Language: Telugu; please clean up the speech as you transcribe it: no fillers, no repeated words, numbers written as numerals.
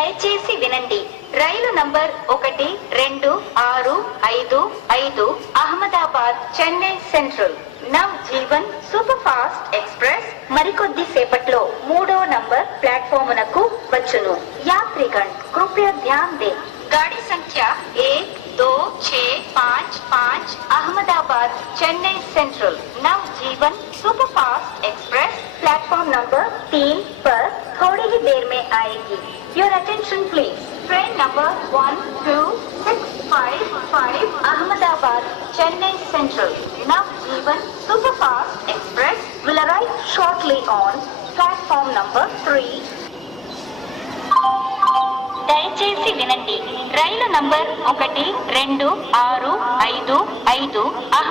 దయచేసి వినండి. రైలు number 1, 2, 6, 5, 5 Ahmedabad Chennai central Nav Jeevan super fast express మరికొద్ది సేపట్లో 3వ నంబర్ ప్లాట్ఫామునకు వచ్చును. యాత్రిగణ్ కృపయా ధ్యాన్ దే. गाड़ी संख्या 1, 2, 6, 5, 5 अहमदाबाद चेन्नई सेंट्रल नव जीवन सुपरफास्ट एक्सप्रेस प्लेटफॉर्म नंबर 3 पर थोड़ी ही देर में आएगी. Your attention please. Train number 1, 2, 6, 5, 5 Ahmedabad Chennai central नव जीवन superfast express will arrive shortly on platform number 3. దయచేసి వినండి. రైలు నంబర్ 1, 2, 6, 5, 5 అహ్మదాబాద్